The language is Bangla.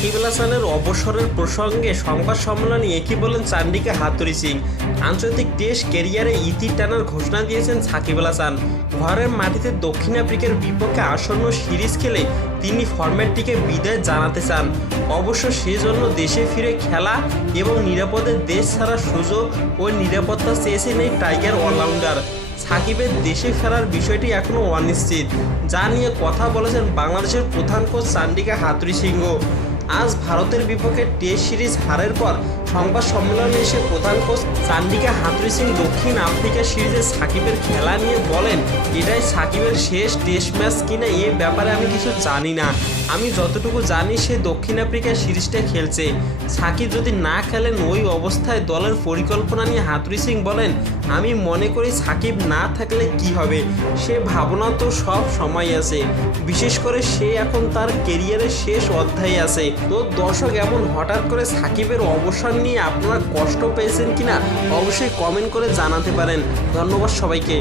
সাকিব আল হাসানের অবসরের প্রসঙ্গে সংবাদ সম্মেলনে একই বলেন চান্ডিকা হাথুরুসিং সিং। আন্তর্জাতিক টেস্ট ক্যারিয়ারে ইতি টানার ঘোষণা দিয়েছেন সাকিব আল হাসান। ঘরের মাটিতে দক্ষিণ আফ্রিকার বিপক্ষে আসন্ন সিরিজ খেলে তিনি ফরম্যাটটিকে বিদায় জানাতে চান। অবশ্য সেজন্য দেশে ফিরে খেলা এবং নিরাপদে দেশ ছাড়ার সুযোগ ও নিরাপত্তা চেয়েছেন এই টাইগার অলরাউন্ডার। সাকিবের দেশে ফেরার বিষয়টি এখনও অনিশ্চিত, যা নিয়ে কথা বলেছেন বাংলাদেশের প্রধান কোচ চান্ডিকা হাথুরুসিং। আজ ভারতের বিপক্ষে টেস্ট সিরিজ হারের পর সংবাদ সম্মেলনে এসে প্রধান কোচ চান্ডিকা হাথুরুসিং দক্ষিণ আফ্রিকা সিরিজে সাকিবের খেলা নিয়ে বলেন, এটাই সাকিবের শেষ টেস্ট ম্যাচ কিনা এ ব্যাপারে আমি কিছু জানি না। আমি যতটুকু জানি সে দক্ষিণ আফ্রিকা সিরিজটা খেলছে। সাকিব যদি না খেলেন ওই অবস্থায় দলের পরিকল্পনা নিয়ে হাথুরুসিং বলেন, আমি মনে করি সাকিব না থাকলে কি হবে, সে ভাবনা তো সব সময় আছে। বিশেষ করে সে এখন তার কেরিয়ারের শেষ অধ্যায়ে আছে। তো দর্শক, এমন হঠাৎ করে সাকিবের অবসর নিয়ে আপনারা কষ্ট পেয়েছেন কিনা অবশ্যই কমেন্ট করে জানাতে পারেন। ধন্যবাদ সবাইকে।